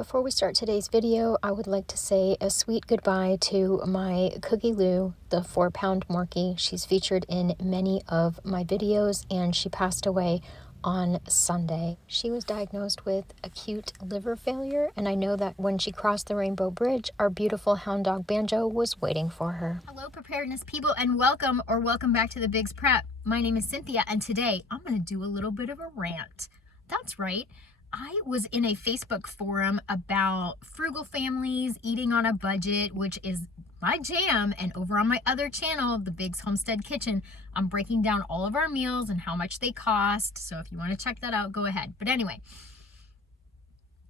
Before we start today's video, I would like to say a sweet goodbye to my Cookie Lou, the 4-pound Morkie. She's featured in many of my videos, and she passed away on Sunday. She was diagnosed with acute liver failure, and I know that when she crossed the Rainbow Bridge, our beautiful hound dog Banjo was waiting for her. Hello, preparedness people, and welcome back to the Biggs Prep. My name is Cynthia, and today I'm going to do a little bit of a rant. That's right. I was in a Facebook forum about frugal families eating on a budget, which is my jam, and over on my other channel, the Biggs Homestead Kitchen, I'm breaking down all of our meals and how much they cost. So if you want to check that out, go ahead. But anyway,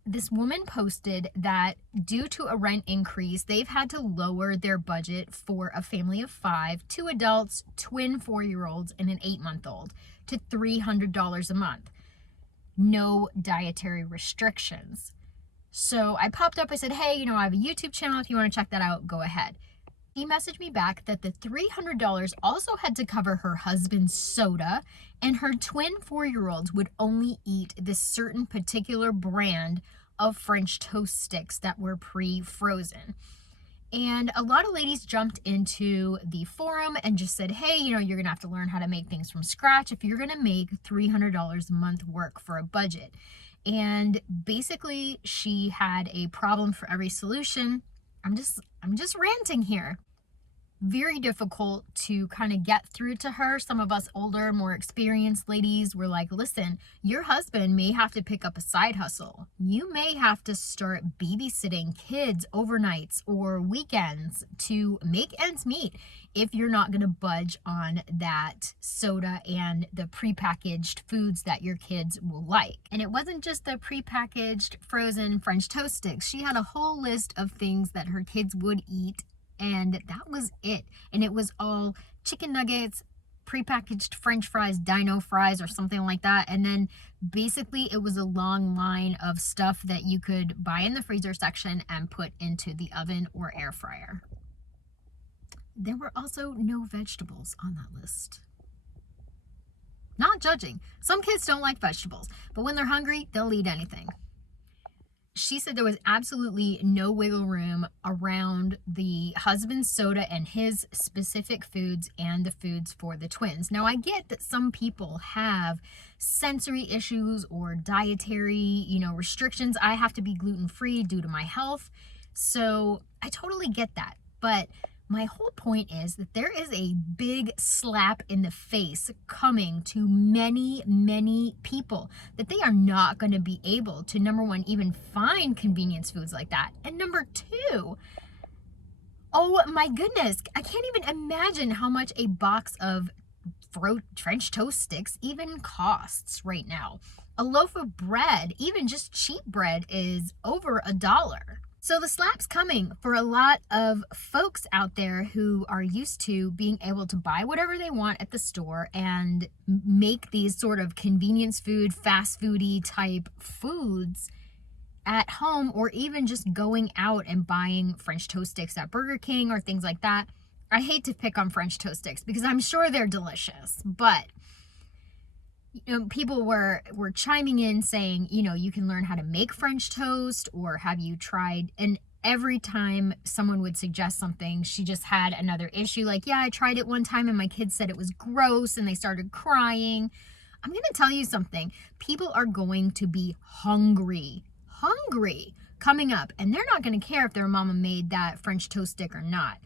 this woman posted that due to a rent increase, they've had to lower their budget for a family of 5, 2 adults, twin 4-year-olds, and an 8-month-old to $300 a month. No dietary restrictions. So I popped up, I said, hey, I have a YouTube channel. If you want to check that out, go ahead. He messaged me back that the $300 also had to cover her husband's soda, and her twin 4-year-olds would only eat this certain particular brand of French toast sticks that were pre-frozen. And a lot of ladies jumped into the forum and just said, hey, you're going to have to learn how to make things from scratch if you're going to make $300 a month work for a budget. And basically, she had a problem for every solution. I'm just ranting here. Very difficult to kind of get through to her. Some of us older, more experienced ladies were like, listen, your husband may have to pick up a side hustle. You may have to start babysitting kids overnights or weekends to make ends meet if you're not going to budge on that soda and the prepackaged foods that your kids will like. And it wasn't just the prepackaged frozen French toast sticks. She had a whole list of things that her kids would eat, and that was it. And it was all chicken nuggets, prepackaged French fries, dino fries, or something like that. And then basically it was a long line of stuff that you could buy in the freezer section and put into the oven or air fryer. There were also no vegetables on that list. Not judging. Some kids don't like vegetables, but when they're hungry, they'll eat anything. She said there was absolutely no wiggle room around the husband's soda and his specific foods and the foods for the twins. Now, I get that some people have sensory issues or dietary, restrictions. I have to be gluten-free due to my health. So I totally get that. But my whole point is that there is a big slap in the face coming to many, many people that they are not going to be able to, number one, even find convenience foods like that. And number two, oh my goodness, I can't even imagine how much a box of French toast sticks even costs right now. A loaf of bread, even just cheap bread, is over $1. So the slap's coming for a lot of folks out there who are used to being able to buy whatever they want at the store and make these sort of convenience food, fast foody type foods at home, or even just going out and buying French toast sticks at Burger King or things like that. I hate to pick on French toast sticks because I'm sure they're delicious, but people were chiming in saying, you can learn how to make French toast, or have you tried? And every time someone would suggest something, she just had another issue. Like, yeah, I tried it one time and my kids said it was gross and they started crying. I'm going to tell you something. People are going to be hungry coming up, and they're not going to care if their mama made that French toast stick or not.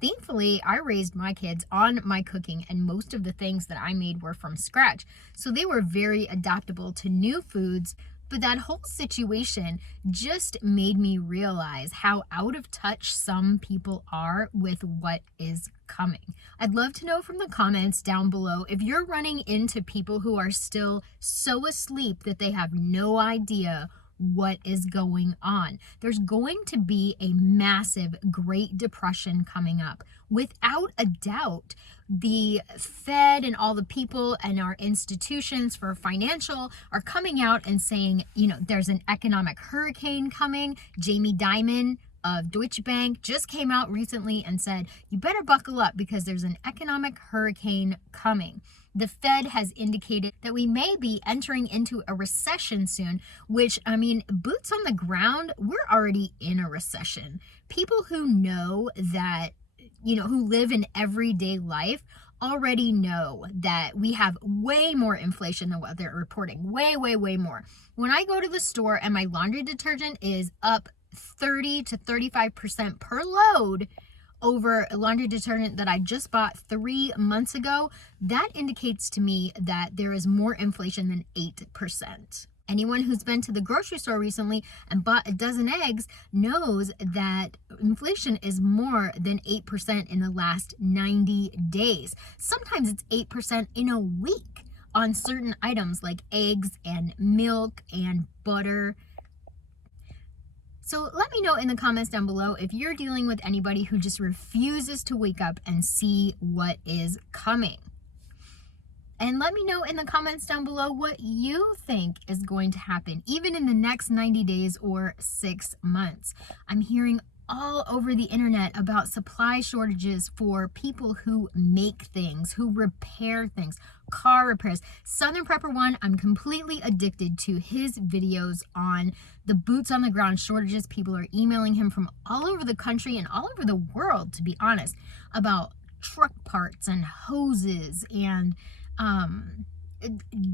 Thankfully, I raised my kids on my cooking, and most of the things that I made were from scratch. So they were very adaptable to new foods, but that whole situation just made me realize how out of touch some people are with what is coming. I'd love to know from the comments down below if you're running into people who are still so asleep that they have no idea what is going on. There's going to be a massive Great Depression coming up. Without a doubt, the Fed and all the people and our institutions for financial are coming out and saying, there's an economic hurricane coming. Jamie Dimon of Deutsche Bank just came out recently and said, you better buckle up because there's an economic hurricane coming. The Fed has indicated that we may be entering into a recession soon, which, I mean, boots on the ground, we're already in a recession. People who know that, who live in everyday life already know that we have way more inflation than what they're reporting. Way, way, way more. When I go to the store and my laundry detergent is up 30 to 35% per load over a laundry detergent that I just bought 3 months ago, that indicates to me that there is more inflation than 8%. Anyone who's been to the grocery store recently and bought a dozen eggs knows that inflation is more than 8% in the last 90 days. Sometimes it's 8% in a week on certain items like eggs and milk and butter. So let me know in the comments down below if you're dealing with anybody who just refuses to wake up and see what is coming. And let me know in the comments down below what you think is going to happen, even in the next 90 days or 6 months. I'm hearing all over the internet about supply shortages for people who make things, who repair things, car repairs. Southern Prepper One, I'm completely addicted to his videos on the boots on the ground shortages. People are emailing him from all over the country and all over the world, to be honest, about truck parts and hoses and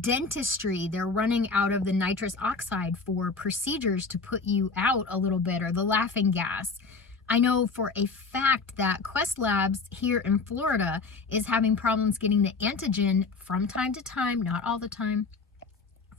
dentistry. They're running out of the nitrous oxide for procedures to put you out a little bit, or the laughing gas. I know for a fact that Quest Labs here in Florida is having problems getting the antigen from time to time, not all the time,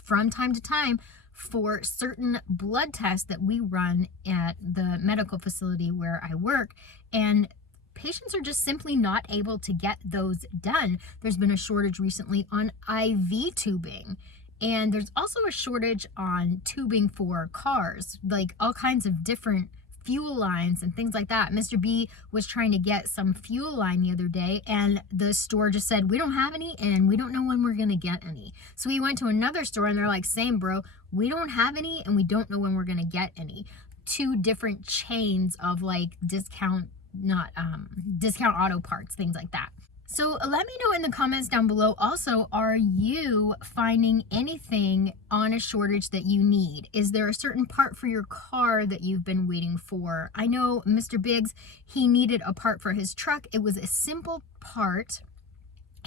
from time to time, for certain blood tests that we run at the medical facility where I work. And patients are just simply not able to get those done. There's been a shortage recently on IV tubing. And there's also a shortage on tubing for cars, like all kinds of different fuel lines and things like that. Mr. B was trying to get some fuel line the other day, and the store just said, we don't have any and we don't know when we're going to get any. So he went to another store and they're like, same bro, we don't have any and we don't know when we're going to get any. Two different chains of like discount auto parts, things like that. So let me know in the comments down below also, are you finding anything on a shortage that you need? Is there a certain part for your car that you've been waiting for? I know Mr. Biggs, he needed a part for his truck. It was a simple part.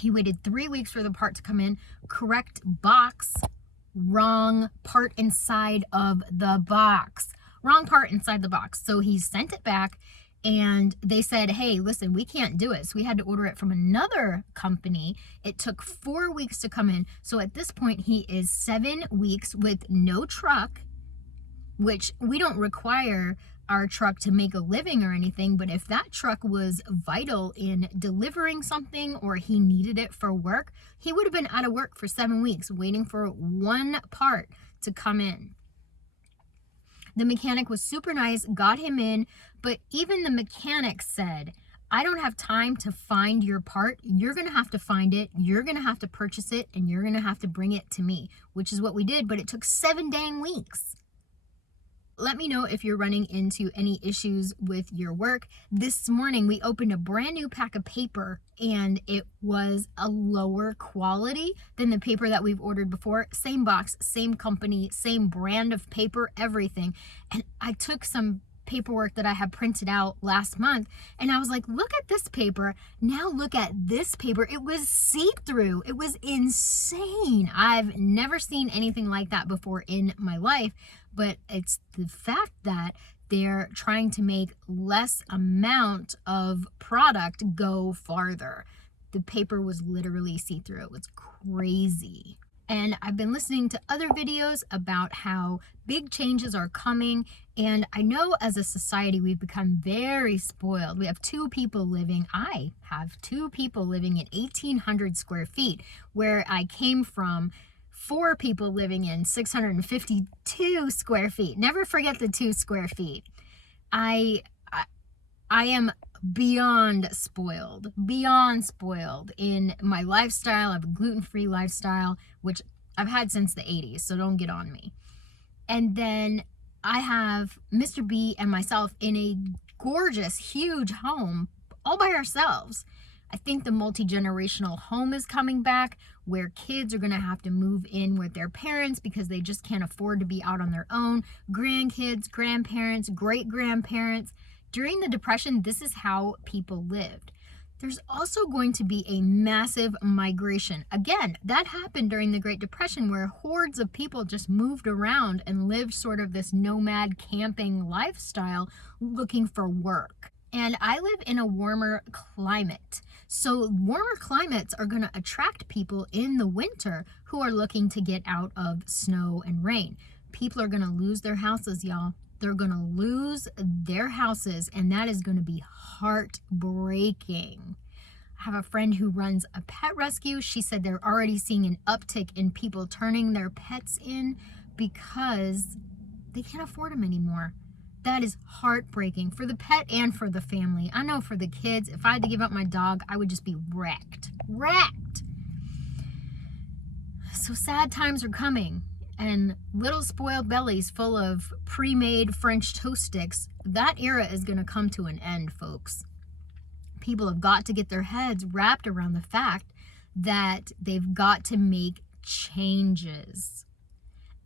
He waited 3 weeks for the part to come in. Correct box, wrong part inside of the box. Wrong part inside the box. So he sent it back. And they said, hey, listen, we can't do it. So we had to order it from another company. It took 4 weeks to come in. So at this point, he is 7 weeks with no truck, which we don't require our truck to make a living or anything. But if that truck was vital in delivering something or he needed it for work, he would have been out of work for 7 weeks waiting for one part to come in. The mechanic was super nice, got him in, but even the mechanic said, I don't have time to find your part. You're going to have to find it. You're going to have to purchase it, and you're going to have to bring it to me, which is what we did, but it took 7 dang weeks. Let me know if you're running into any issues with your work. This morning, we opened a brand new pack of paper, and it was a lower quality than the paper that we've ordered before. Same box, same company, same brand of paper, everything. And I took some paperwork that I had printed out last month, and I was like, look at this paper. Now look at this paper. It was see-through. It was insane. I've never seen anything like that before in my life. But it's the fact that they're trying to make less amount of product go farther. The paper was literally see-through. It was crazy. And I've been listening to other videos about how big changes are coming. And I know as a society, we've become very spoiled. We have I have two people living in 1,800 square feet, where I came from 4 people living in 652 square feet. Never forget the 2 square feet. I am beyond spoiled in my lifestyle. I have a gluten-free lifestyle, which I've had since the 80s, so don't get on me. And then I have Mr. B and myself in a gorgeous, huge home all by ourselves. I think the multi-generational home is coming back, where kids are going to have to move in with their parents because they just can't afford to be out on their own. Grandkids, grandparents, great-grandparents. During the Depression, this is how people lived. There's also going to be a massive migration. Again, that happened during the Great Depression, where hordes of people just moved around and lived sort of this nomad camping lifestyle looking for work. And I live in a warmer climate. So warmer climates are going to attract people in the winter who are looking to get out of snow and rain. People are going to lose their houses, y'all. They're going to lose their houses, and that is going to be heartbreaking. I have a friend who runs a pet rescue. She said they're already seeing an uptick in people turning their pets in because they can't afford them anymore. That is heartbreaking for the pet and for the family. I know for the kids, if I had to give up my dog, I would just be wrecked. Wrecked! So sad times are coming. And little spoiled bellies full of pre-made French toast sticks, that era is going to come to an end, folks. People have got to get their heads wrapped around the fact that they've got to make changes.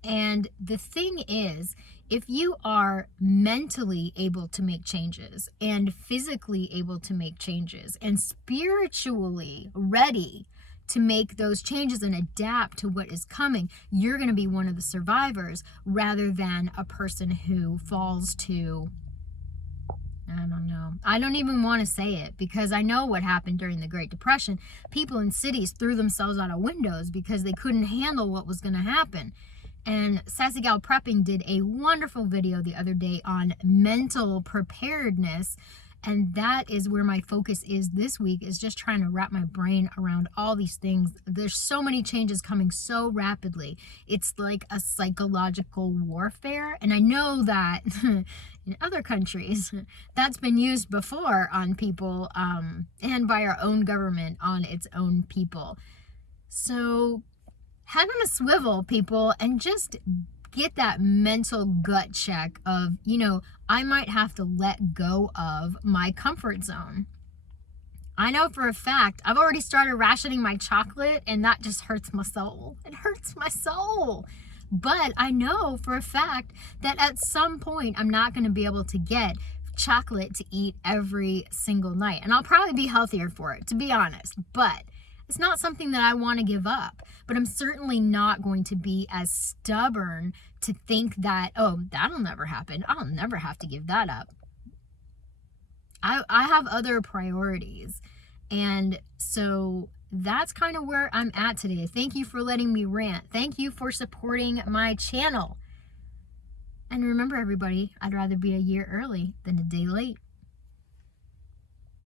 And the thing is, if you are mentally able to make changes and physically able to make changes and spiritually ready to make those changes and adapt to what is coming, you're going to be one of the survivors rather than a person who falls to, I don't know. I don't even want to say it because I know what happened during the Great Depression. People in cities threw themselves out of windows because they couldn't handle what was going to happen. And Sassy Gal Prepping did a wonderful video the other day on mental preparedness. And that is where my focus is this week, is just trying to wrap my brain around all these things. There's so many changes coming so rapidly. It's like a psychological warfare. And I know that in other countries, that's been used before on people and by our own government on its own people. So head on a swivel, people, and just get that mental gut check of, I might have to let go of my comfort zone. I know for a fact, I've already started rationing my chocolate, and that just hurts my soul. It hurts my soul. But I know for a fact that at some point, I'm not going to be able to get chocolate to eat every single night. And I'll probably be healthier for it, to be honest. But it's not something that I want to give up. But I'm certainly not going to be as stubborn to think that, oh, that'll never happen. I'll never have to give that up. I have other priorities. And so that's kind of where I'm at today. Thank you for letting me rant. Thank you for supporting my channel. And remember, everybody, I'd rather be a year early than a day late.